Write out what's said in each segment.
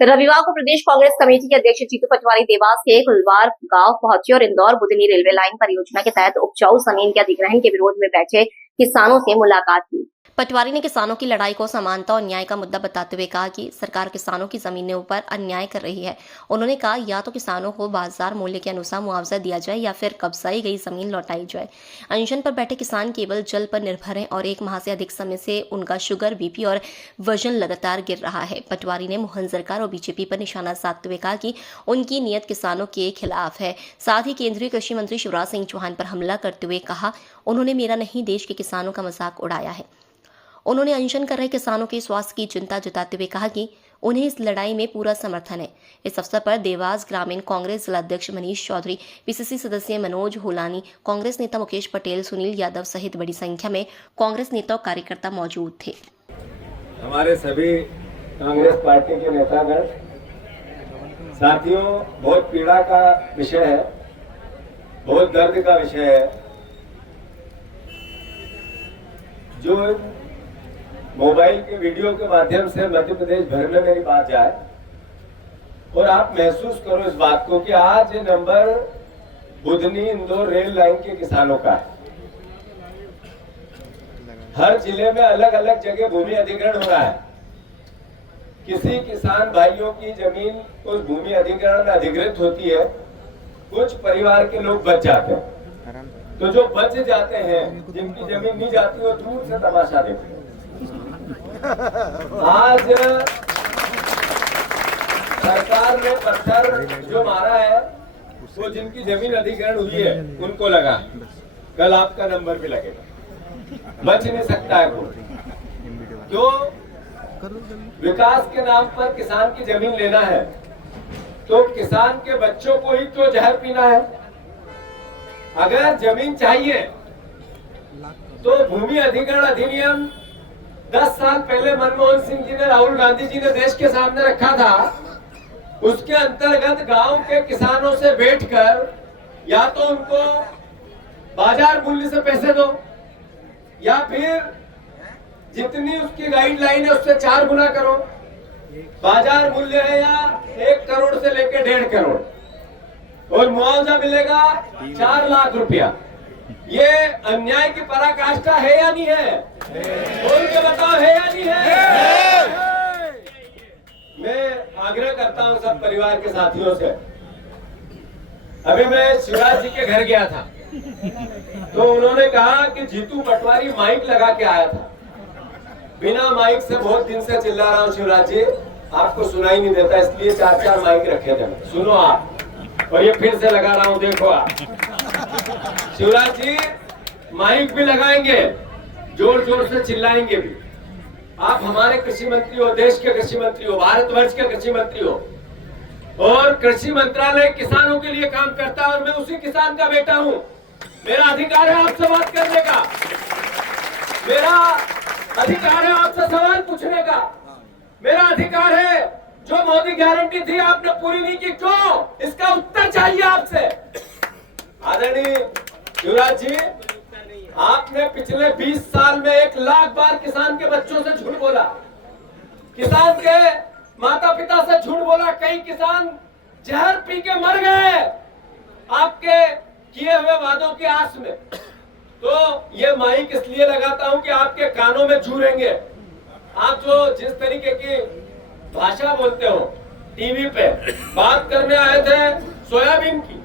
रविवार को प्रदेश कांग्रेस कमेटी के अध्यक्ष जीतू पटवारी देवास के कुलवार गांव पहुंचे और इंदौर बुधनी रेलवे लाइन परियोजना के तहत उपजाऊ जमीन के अधिग्रहण के विरोध में बैठे किसानों से मुलाकात की। पटवारी ने किसानों की लड़ाई को समानता और न्याय का मुद्दा बताते हुए कहा कि सरकार किसानों की जमीनों पर अन्याय कर रही है। उन्होंने कहा या तो किसानों को बाजार मूल्य के अनुसार मुआवजा दिया जाए या फिर कब्जाई गई जमीन लौटाई जाए। अनशन पर बैठे किसान केवल जल पर निर्भर हैं और 1 माह से अधिक समय से उनका शुगर, बीपी और वजन लगातार गिर रहा है। पटवारी ने मोहन सरकार और बीजेपी पर निशाना साधते हुए कहा कि उनकी नीयत किसानों के खिलाफ है। साथ ही केंद्रीय कृषि मंत्री शिवराज सिंह चौहान पर हमला करते हुए कहा, उन्होंने मेरा नहीं देश के किसानों का मजाक उड़ाया है। उन्होंने अनशन कर रहे किसानों के स्वास्थ्य की चिंता जताते हुए कहा कि उन्हें इस लड़ाई में पूरा समर्थन है। इस अवसर पर देवास ग्रामीण कांग्रेस जिलाध्यक्ष मनीष चौधरी, पीसीसी सदस्य मनोज होलानी, कांग्रेस नेता मुकेश पटेल, सुनील यादव सहित बड़ी संख्या में कांग्रेस नेता और कार्यकर्ता मौजूद थे। हमारे सभी कांग्रेस पार्टी के नेतागण, साथियों, बहुत पीड़ा का विषय है, बहुत दर्द का विषय है। जो मोबाइल के वीडियो के माध्यम से मध्य प्रदेश भर में मेरी बात जाए और आप महसूस करो इस बात को कि आज ये number Budhni Indore rail line के किसानों का है। हर जिले में अलग अलग जगह भूमि अधिग्रहण हो रहा है। किसी किसान भाइयों की जमीन उस भूमि अधिग्रहण में अधिग्रहित होती है, कुछ परिवार के लोग बच जाते हैं। तो जो बच जाते हैं, जिनकी जमीन नहीं जाती, वो दूर से तमाशा देखते हैं। आज सरकार ने पत्थर जो मारा है वो जिनकी जमीन अधिग्रहण हुई है उनको लगा, कल आपका नंबर भी लगेगा। बच नहीं सकता है कोई। जो विकास के नाम पर किसान की जमीन लेना है तो किसान के बच्चों को ही तो जहर पीना है। अगर जमीन चाहिए तो भूमि अधिग्रहण अधिनियम 10 साल पहले मनमोहन सिंह जी ने, राहुल गांधी जी ने देश के सामने रखा था। उसके अंतर्गत गांव के किसानों से बैठकर या तो उनको बाजार मूल्य से पैसे दो या फिर जितनी उसकी गाइडलाइन है उससे 4 गुना करो। बाजार मूल्य है या 1 करोड़ से लेकर 1.5 करोड़ और मुआवजा मिलेगा 4 लाख रुपया। ये अन्याय की पराकाष्ठा है या नहीं है? बोल के बताओ, है या नहीं है? मैं आग्रह करता हूं सब परिवार के साथियों से। अभी मैं शिवराज जी के घर गया था तो उन्होंने कहा कि जीतू पटवारी माइक लगा के आया था। बिना माइक से बहुत दिन से चिल्ला रहा हूं शिवराज जी, आपको सुनाई नहीं देता, इसलिए 4 माइक रखे थे। सुनो आप, और ये फिर से लगा रहा हूं, देखो आप। शिवराज जी माइक भी लगाएंगे, जोर जोर से चिल्लाएंगे भी। आप हमारे कृषि मंत्री हो, देश के कृषि मंत्री हो, भारतवर्ष के कृषि मंत्री हो और कृषि मंत्रालय किसानों के लिए काम करता है और मैं उसी किसान का बेटा हूं। मेरा अधिकार है आपसे बात करने का, मेरा अधिकार है आपसे सवाल पूछने का, मेरा अधिकार है। जो मोदी गारंटी थी आपने पूरी नहीं की, क्यों? इसका उत्तर चाहिए आपसे। आदरणीय शिवराज जी, आपने पिछले 20 साल में 1 लाख बार किसान के बच्चों से झूठ बोला, किसान के माता पिता से झूठ बोला। कई किसान जहर पी के मर गए आपके किए हुए वादों की आस में। तो ये माइक इसलिए लगाता हूं कि आपके कानों में छूरेंगे। आप जो जिस तरीके की भाषा बोलते हो, टीवी पे बात करने आए थे सोयाबीन की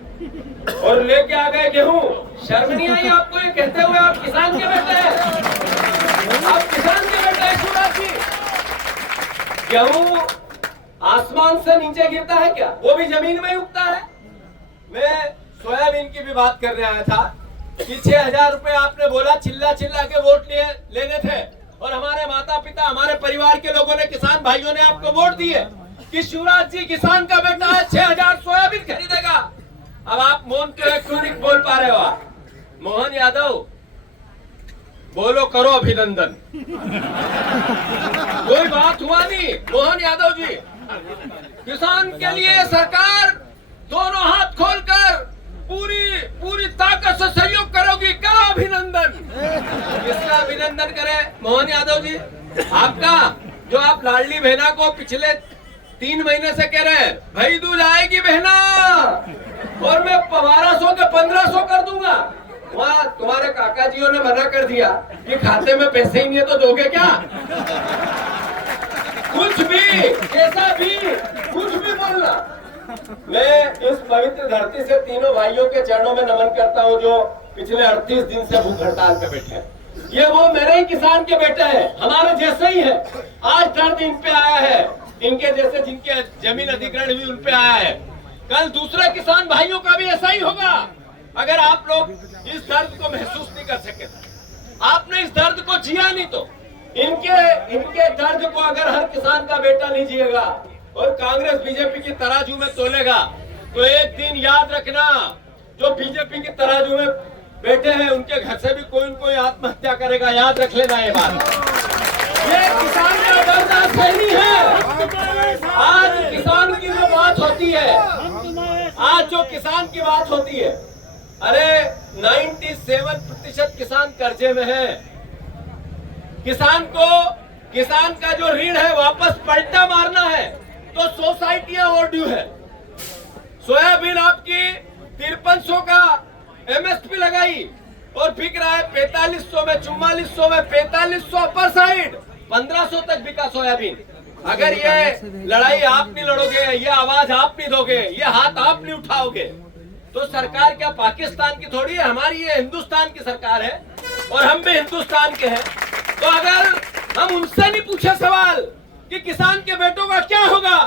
और लेके आ गए गेहूं। शर्म नहीं आई आपको ये कहते हुए? आप किसान के बेटे हैं, आप किसान के बेटे हैं शिवराज जी। गेहूं आसमान से नीचे गिरता है क्या? वो भी जमीन में उगता है। मैं सोयाबीन की भी बात करने आया था कि 6000 रुपए आपने बोला, चिल्ला चिल्ला के वोट लेने थे और हमारे माता पिता, हमारे परिवार के लोगों ने, किसान भाइयों ने आपको वोट दिए कि शिवराज जी किसान का बेटा है, 6000 सोयाबीन खरीदेगा। अब आप मौन क्यों नहीं बोल पा रहे हो? आप मोहन यादव बोलो, करो अभिनंदन। कोई बात हुआ नहीं मोहन यादव जी। किसान के लिए सरकार दोनों हाथ खोलकर पूरी ताकत से सहयोग करोगी, करो अभिनंदन। किसका अभिनंदन करे? मोहन यादव जी आपका, जो आप लाडली बहना को पिछले 3 महीने से कह रहे हैं भाई दूज आएगी बहना, और मैं 1200 के 1500 कर दूंगा। वहाँ तुम्हारे काका जियों ने मना कर दिया कि खाते में पैसे ही नहीं है तो दोगे क्या? कुछ भी, कैसा भी, कुछ भी बोलना। मैं इस पवित्र धरती से तीनों भाइयों के चरणों में नमन करता हूँ जो पिछले 38 दिन से भूख हड़ताल पे बैठे हैं। ये वो मेरे ही किसान के बेटे हैं, हमारे जैसे ही है। आज दर्द इन पे आया है, इनके जैसे जिनके जमीन अधिग्रहण भी उन पे आया है। कल दूसरे किसान भाइयों का भी ऐसा ही होगा। अगर आप लोग इस दर्द को महसूस नहीं कर सके, आपने इस दर्द को जिया नहीं, तो इनके दर्द को अगर हर किसान का बेटा नहीं जिएगा और कांग्रेस बीजेपी की तराजू में तोलेगा, तो एक दिन याद रखना, जो बीजेपी की तराजू में बैठे हैं उनके घर से भी कोई न कोई आत्महत्या करेगा। याद रख लेना ये बात। ये किसान का दर्द आज सही है। आज किसान की जो बात होती है, आज जो किसान की बात होती है, अरे 97% किसान कर्जे में है। किसान का जो ऋण है वापस पलटा मारना है तो सोसाइटियां ओवरड्यू है। सोयाबीन आपकी 5300 का एमएसपी लगाई और बिक रहा है 4500 में, 4400 में, 4500 अपर साइड, 1500 तक बिका सोयाबीन। अगर ये लड़ाई आप नहीं लड़ोगे, ये आवाज आप नहीं दोगे, ये हाथ आप नहीं उठाओगे, तो सरकार क्या पाकिस्तान की थोड़ी है, हमारी ये हिंदुस्तान की सरकार है और हम भी हिंदुस्तान के हैं। तो अगर हम उनसे नहीं पूछे सवाल कि किसान के बेटों का क्या होगा,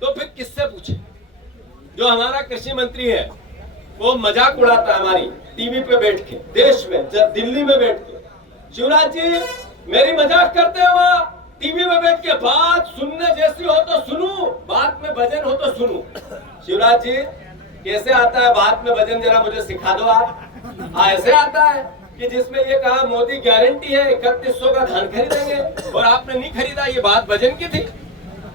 तो फिर किससे पूछे? जो हमारा कृषि मंत्री है वो मजाक उड़ाता है हमारी टीवी पे बैठ के, देश में, दिल्ली में बैठ के। शिवराज जी मेरी मजाक करते हो, टीवी में बैठ के बात सुनने जैसी हो तो सुनू, बात में वजन हो तो सुनू। शिवराज जी कैसे आता है बात में वजन, जरा मुझे सिखा दो आप। ऐसे आता है कि जिसमें ये कहा मोदी गारंटी है 3100 का धान खरीदेंगे और आपने नहीं खरीदा, ये बात वजन की थी,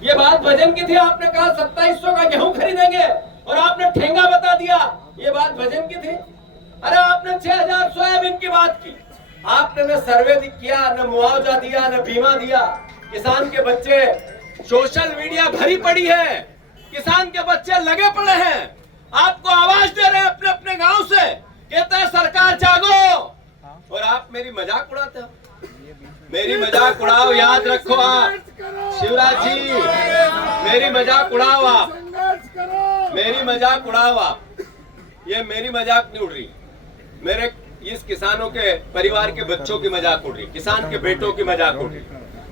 ये बात वजन की थी। आपने कहा 2700 का गेहूं खरीदेंगे और आपने ठेंगा बता दिया, ये बात वजन की थी। अरे आपने 6000 सोयाबीन की बात की, आपने न सर्वे किया, न मुआवजा दिया, न बीमा दिया। किसान के बच्चे, सोशल मीडिया भरी पड़ी है, किसान के बच्चे लगे पड़े हैं, आपको आवाज दे रहे हैं अपने अपने गांव से, कहते हैं सरकार जागो, और आप मेरी मजाक उड़ाते हो। मेरी मजाक उड़ाओ, याद रखो आप शिवराज जी, मेरी मजाक उड़ाओ आप, मेरी मजाक उड़ाओ आप। ये मेरी मजाक नहीं उड़ रही, मेरे इस किसानों के परिवार के बच्चों की मजाक उड़ रही, किसान के बेटों की मजाक उड़ रही,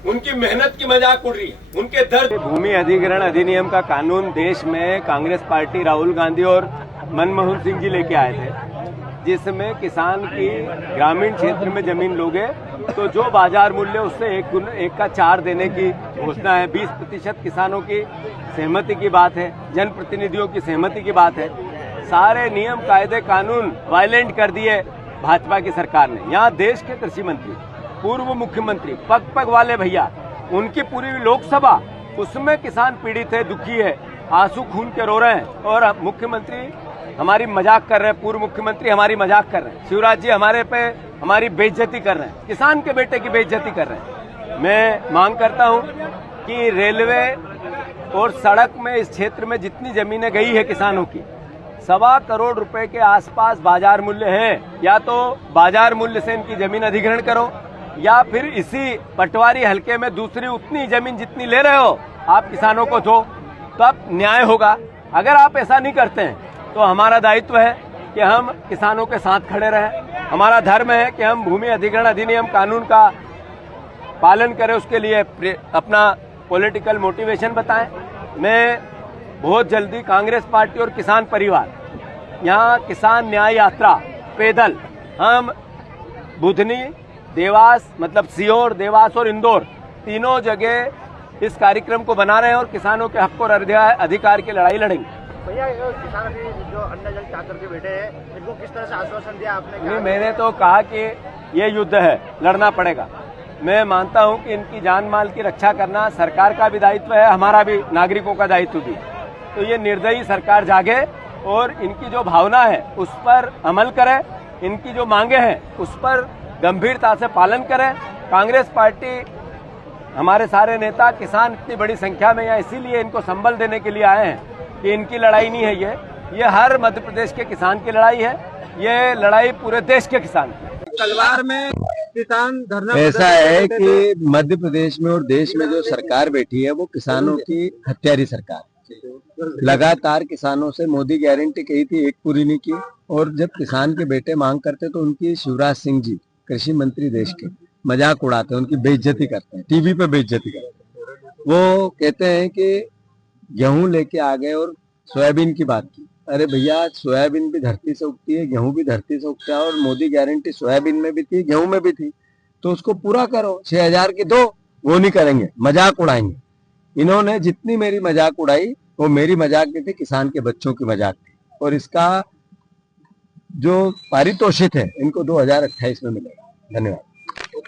उनकी मेहनत की मजाक उड़ रही, उनके दर्द। भूमि अधिग्रहण अधिनियम का कानून देश में कांग्रेस पार्टी राहुल गांधी और मनमोहन सिंह जी लेके आए थे, जिसमें किसान की ग्रामीण क्षेत्र में जमीन लोगे तो जो बाजार मूल्य उससे एक का 4 देने की घोषणा है। 20% किसानों की सहमति की बात है, जनप्रतिनिधियों की सहमति की बात है। सारे नियम कायदे कानून वायलेंट कर दिए भाजपा की सरकार ने। यहाँ देश के कृषि मंत्री, पूर्व मुख्यमंत्री, पग पग वाले भैया, उनकी पूरी लोकसभा, उसमें किसान पीड़ित है, दुखी है, आंसू खून के रो रहे हैं, और मुख्यमंत्री हमारी मजाक कर रहे हैं, पूर्व मुख्यमंत्री हमारी मजाक कर रहे हैं, शिवराज जी हमारे पे हमारी बेइज्जती कर रहे हैं, किसान के बेटे की बेइज्जती कर रहे हैं। मैं मांग करता हूं कि रेलवे और सड़क में इस क्षेत्र में जितनी जमीनें गई है किसानों की, 1.25 करोड़ रुपए के आसपास बाजार मूल्य है। या तो बाजार मूल्य से इनकी जमीन अधिग्रहण करो, या फिर इसी पटवारी हलके में दूसरी उतनी जमीन जितनी ले रहे हो आप किसानों को दो, तब न्याय होगा। अगर आप ऐसा नहीं करते हैं तो हमारा दायित्व है कि हम किसानों के साथ खड़े रहें। हमारा धर्म है कि हम भूमि अधिग्रहण अधिनियम कानून का पालन करें, उसके लिए अपना पॉलिटिकल मोटिवेशन बताएं। मैं बहुत जल्दी कांग्रेस पार्टी और किसान परिवार यहाँ किसान न्याय यात्रा पैदल, हम बुधनी, देवास, मतलब सीहोर, देवास और इंदौर, तीनों जगह इस कार्यक्रम को बना रहे हैं और किसानों के हक और अधिकार की लड़ाई लड़ेंगे। भैया किसान अभी जो अन्न जल चाकर के बैठे हैं, इनको किस तरह से आश्वासन दिया आपने? नहीं, मैंने तो कहा कि ये युद्ध है, लड़ना पड़ेगा। मैं मानता हूं कि इनकी जान माल की रक्षा करना सरकार का भी दायित्व है, हमारा भी, नागरिकों का दायित्व भी। तो ये निर्दयी सरकार जागे और इनकी जो भावना है उस पर अमल करे, इनकी जो मांगे हैं उस पर गंभीरता से पालन करें। कांग्रेस पार्टी हमारे सारे नेता किसान इतनी बड़ी संख्या में यहाँ इसीलिए इनको संबल देने के लिए आए हैं कि इनकी लड़ाई नहीं है, ये हर मध्य प्रदेश के किसान की लड़ाई है, ये लड़ाई पूरे देश के किसान की। तलवार में किसान धरना ऐसा है कि मध्य प्रदेश में और देश में जो सरकार बैठी है वो किसानों की हत्यारी सरकार। लगातार किसानों से मोदी गारंटी कही थी, एक पूरी नहीं की, और जब किसान के बेटे मांग करते तो उनकी शिवराज सिंह जी कृषि मंत्री देश के मजाक उड़ाते हैं, उनकी बेइज्जती करते हैं, टीवी पे बेइज्जती करते हैं। वो कहते हैं कि गेहूं लेके आ गए और सोयाबीन की बात की। अरे भैया, सोयाबीन भी धरती से उगती है, गेहूं भी धरती से उगता है, और मोदी गारंटी सोयाबीन में भी थी, गेहूं में भी थी, तो उसको पूरा करो। 6,000 की दो, वो नहीं करेंगे, मजाक उड़ाएंगे। इन्होंने जितनी मेरी मजाक उड़ाई वो मेरी मजाक नहीं थी, किसान के बच्चों की मजाक थी, और इसका जो पारितोषिक है इनको 2028 में मिलेगा। धन्यवाद।